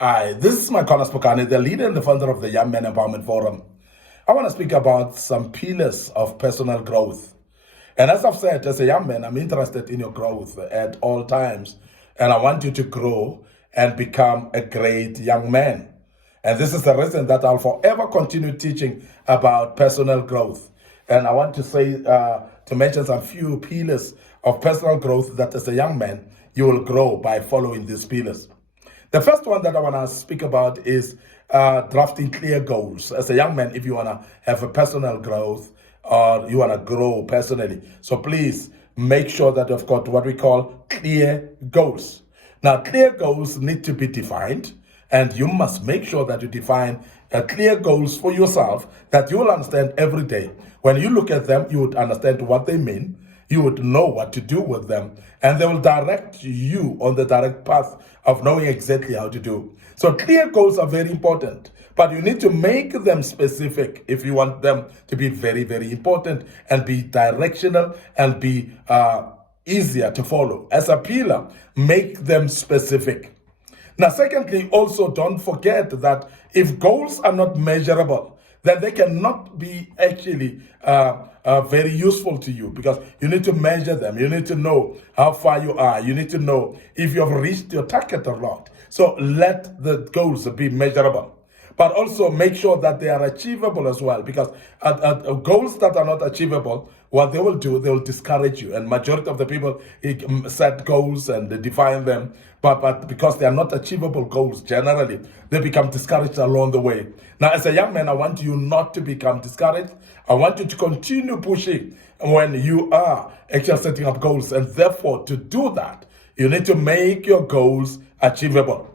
Hi, this is Micornus Phokane, the leader and the founder of the Young Men Empowerment Forum. I want to speak about some pillars of personal growth. And as I've said, as a young man, I'm interested in your growth at all times. And I want you to grow and become a great young man. And this is the reason that I'll forever continue teaching about personal growth. And I want to say, to mention some few pillars of personal growth that as a young man, you will grow by following these pillars. The first one that I want to speak about is drafting clear goals. As a young man, if you want to have a personal growth or you want to grow personally, so please make sure that you've got what we call clear goals. Now, clear goals need to be defined, and you must make sure that you define clear goals for yourself that you will understand every day. When you look at them, you would understand what they mean. You would know what to do with them, and they will direct you on the direct path of knowing exactly how to do. So clear goals are very important, but you need to make them specific if you want them to be very, very important and be directional and be easier to follow. As a pillar, make them specific. Now, secondly, also don't forget that if goals are not measurable, then they cannot be actually very useful to you, because you need to measure them. You need to know how far you are. You need to know if you have reached your target or not. So let the goals be measurable. But also make sure that they are achievable as well, because goals that are not achievable, what they will do, they will discourage you. And majority of the people set goals and they define them, but because they are not achievable goals, generally, they become discouraged along the way. Now, as a young man, I want you not to become discouraged. I want you to continue pushing when you are actually setting up goals. And therefore, to do that, you need to make your goals achievable.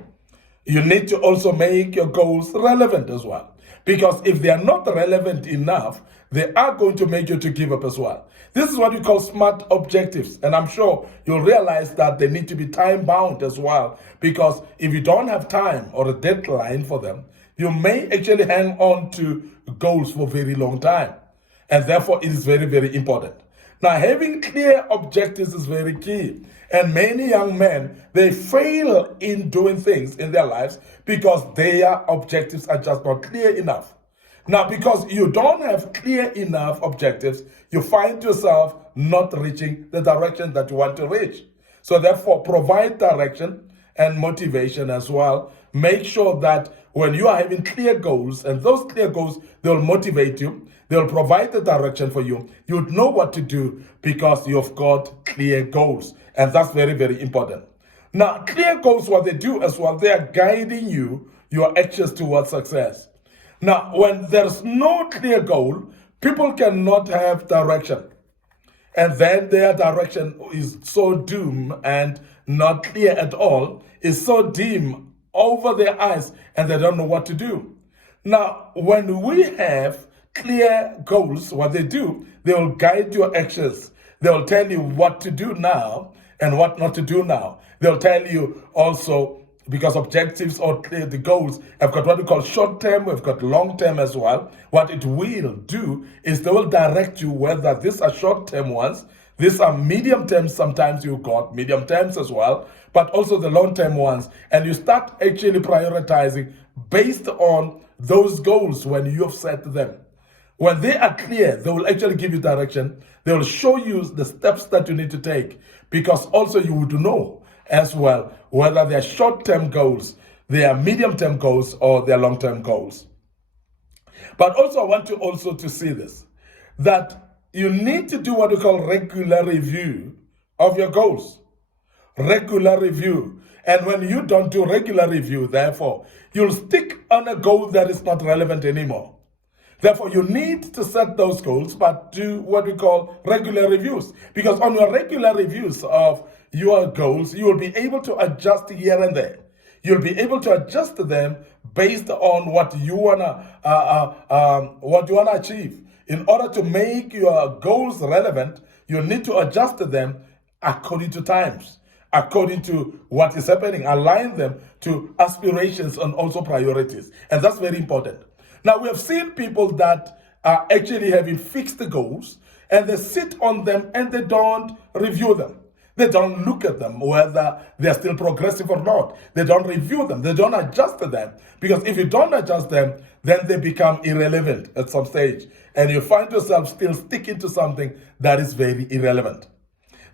You need to also make your goals relevant as well. Because if they are not relevant enough, they are going to make you to give up as well. This is what we call SMART objectives. And I'm sure you'll realize that they need to be time bound as well. Because if you don't have time or a deadline for them, you may actually hang on to goals for a very long time. And therefore, it is very, very important. Now, having clear objectives is very key. And many young men, they fail in doing things in their lives because their objectives are just not clear enough. Now, because you don't have clear enough objectives, you find yourself not reaching the direction that you want to reach. So therefore, provide direction and motivation as well. Make sure that when you are having clear goals, and those clear goals, they'll motivate you, they'll provide the direction for you. You would know what to do because you've got clear goals. And that's very, very important. Now, clear goals, what they do as well, they are guiding you, your actions towards success. Now, when there's no clear goal, people cannot have direction. And then their direction is so dim and not clear at all, is so dim over their eyes, and they don't know what to do. Now, when we have clear goals, what they do, they will guide your actions. They will tell you what to do now and what not to do now. They'll tell you also, because objectives or the goals have got what we call short term, we've got long term as well. What it will do is they will direct you whether these are short term ones, these are medium term, sometimes you got medium terms as well, but also the long term ones. And you start actually prioritizing based on those goals when you have set them. When they are clear, they will actually give you direction. They will show you the steps that you need to take, because also you would know as well whether they are short-term goals, they are medium-term goals, or they are long-term goals. But also I want you also to see this, that you need to do what we call regular review of your goals. Regular review. And when you don't do regular review, therefore, you'll stick on a goal that is not relevant anymore. Therefore, you need to set those goals, but do what we call regular reviews. Because on your regular reviews of your goals, you will be able to adjust here and there. You'll be able to adjust them based on what you wanna achieve. In order to make your goals relevant, you need to adjust them according to times, according to what is happening. Align them to aspirations and also priorities. And that's very important. Now, we have seen people that are actually having fixed goals, and they sit on them and they don't review them. They don't look at them whether they're still progressive or not. They don't review them. They don't adjust them. Because if you don't adjust them, then they become irrelevant at some stage. And you find yourself still sticking to something that is very irrelevant.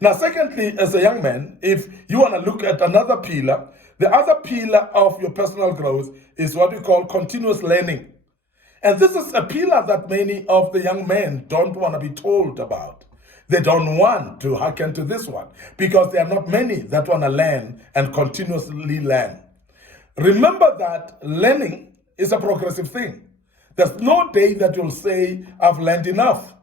Now, secondly, as a young man, if you want to look at another pillar, the other pillar of your personal growth is what we call continuous learning. And this is a pillar that many of the young men don't want to be told about. They don't want to hearken to this one because there are not many that want to learn and continuously learn. Remember that learning is a progressive thing. There's no day that you'll say, I've learned enough.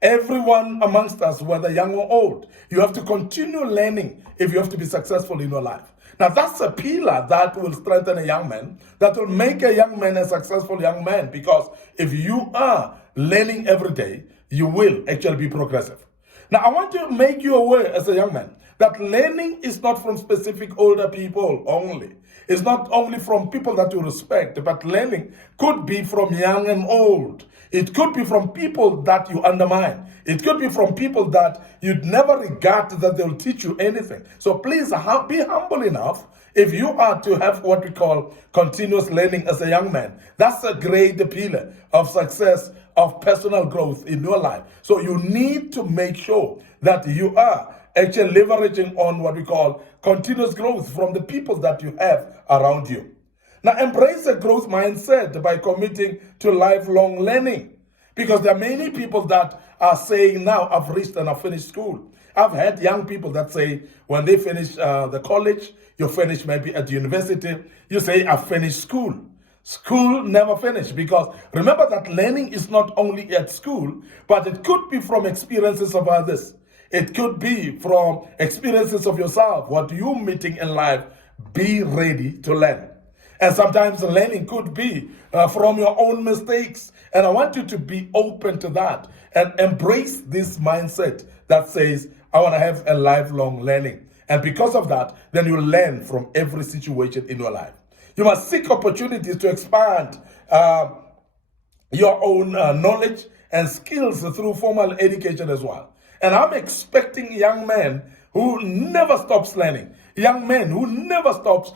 Everyone amongst us, whether young or old, you have to continue learning if you have to be successful in your life. Now, that's a pillar that will strengthen a young man, that will make a young man a successful young man, because if you are learning every day, you will actually be progressive. Now, I want to make you aware as a young man that learning is not from specific older people only. It's not only from people that you respect, but learning could be from young and old. It could be from people that you undermine. It could be from people that you'd never regard that they'll teach you anything. So please be humble enough if you are to have what we call continuous learning as a young man. That's a great pillar of success, of personal growth in your life. So you need to make sure that you are actually leveraging on what we call continuous growth from the people that you have around you. Now, embrace a growth mindset by committing to lifelong learning, because there are many people that are saying now, I've reached and I've finished school. I've had young people that say when they finish the college, you finish maybe at university, you say, I've finished school. School never finished, because remember that learning is not only at school, but it could be from experiences of others. It could be from experiences of yourself, what you're meeting in life. Be ready to learn. And sometimes learning could be from your own mistakes. And I want you to be open to that and embrace this mindset that says, I want to have a lifelong learning. And because of that, then you learn from every situation in your life. You must seek opportunities to expand your own knowledge and skills through formal education as well. And I'm expecting young men who never stops learning, young men who never stops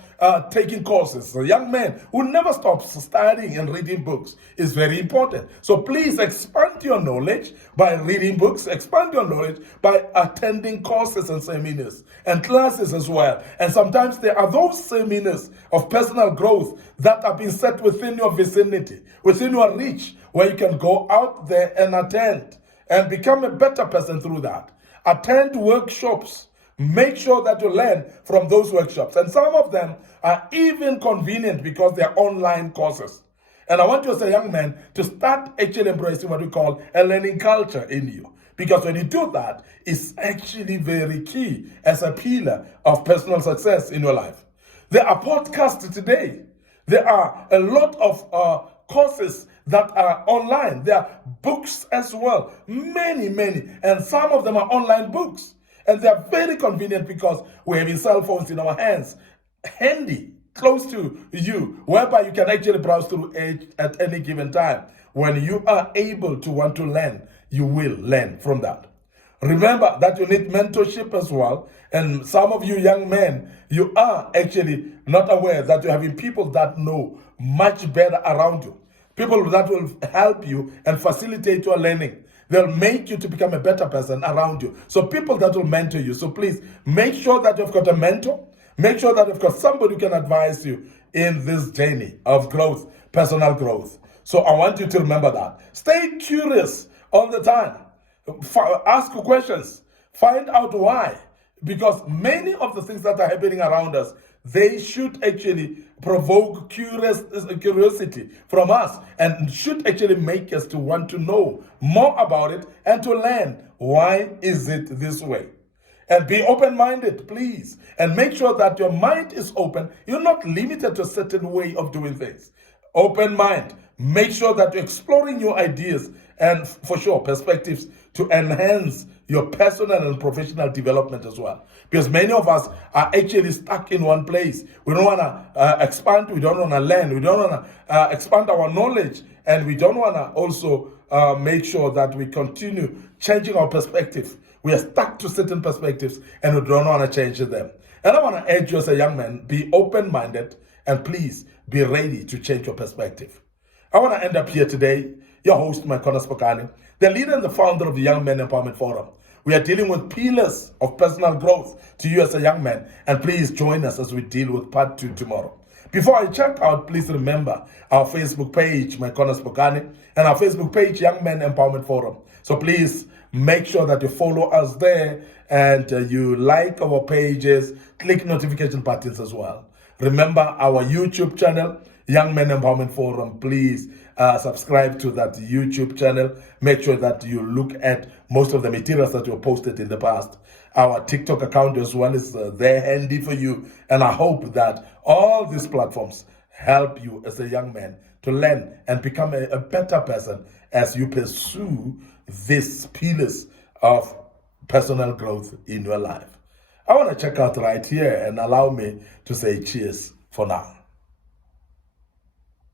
taking courses, young men who never stops studying and reading books is very important. So please expand your knowledge by reading books, expand your knowledge by attending courses and seminars and classes as well. And sometimes there are those seminars of personal growth that are being set within your vicinity, within your reach, where you can go out there and attend and become a better person through that. Attend workshops. Make sure that you learn from those workshops. And some of them are even convenient because they're online courses. And I want you as a young man to start actually embracing what we call a learning culture in you. Because when you do that, it's actually very key as a pillar of personal success in your life. There are podcasts today. There are a lot of courses that are online. There are books as well. Many. And some of them are online books. And they are very convenient because we're having cell phones in our hands, handy, close to you, whereby you can actually browse through it at any given time. When you are able to want to learn, you will learn from that. Remember that you need mentorship as well. And some of you young men, you are actually not aware that you're having people that know much better around you. People that will help you and facilitate your learning. They'll make you to become a better person around you. So people that will mentor you. So please make sure that you've got a mentor. Make sure that you've got somebody who can advise you in this journey of growth, personal growth. So I want you to remember that. Stay curious all the time. Ask questions. Find out why. Because many of the things that are happening around us, they should actually provoke curiosity from us and should actually make us to want to know more about it and to learn why is it this way. And be open-minded, please. And make sure that your mind is open. You're not limited to a certain way of doing things. Open mind. Make sure that you're exploring your ideas and, for sure, perspectives to enhance your personal and professional development as well. Because many of us are actually stuck in one place. We don't want to expand. We don't want to learn. We don't want to expand our knowledge. And we don't want to also make sure that we continue changing our perspective We are stuck to certain perspectives and we don't want to change them. And I want to urge you as a young man, be open-minded and please be ready to change your perspective. I want to end up here today, your host, Micornus Phokane, the leader and the founder of the Young Men Empowerment Forum. We are dealing with pillars of personal growth to you as a young man, and please join us as we deal with part 2 tomorrow. Before I check out, please remember our Facebook page, Micornus Phokane, and our Facebook page, Young Men Empowerment Forum. So please make sure that you follow us there and you like our pages, click notification buttons as well. Remember our YouTube channel, Young Men Empowerment Forum. Please subscribe to that YouTube channel. Make sure that you look at most of the materials that were posted in the past. Our TikTok account as well is there handy for you. And I hope that all these platforms help you as a young man to learn and become a better person as you pursue these pillars of personal growth in your life. I want to check out right here and allow me to say cheers for now.